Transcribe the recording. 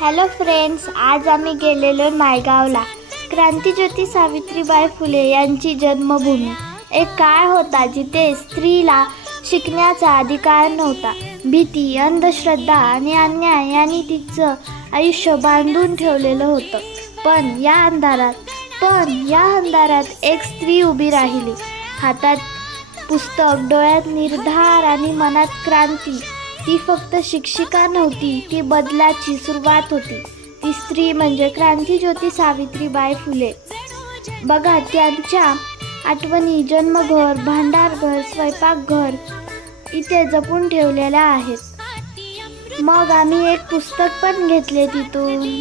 Hello friends, आज आम्ही गेलेलो नायगावला. क्रांतिज्योती सावित्रीबाई फुले यांची जन्मभूमी. एक काळ होता जिथे स्त्रीला शिकण्याचा अधिकार नव्हता. भीती, अंधश्रद्धा आणि अन्याय यांनी तिचं आयुष्य बांधून ठेवलेलं होतं. पण या अंधारात एक स्त्री उभी राहिली. हातात पुस्तक, डोळ्यात निर्धार आणि मनात क्रांती. ती फक्त शिक्षिका नव्हती, ती बदलाची सुरुवात होती. ती स्त्री म्हणजे क्रांतिज्योती सावित्रीबाई फुले. बघा, त्यांच्या आठवणी जन्मघर, भांडारघर, स्वयंपाकघर इथे जपून ठेवलेल्या आहेत. मग आम्ही एक पुस्तक पण घेतले तिथून.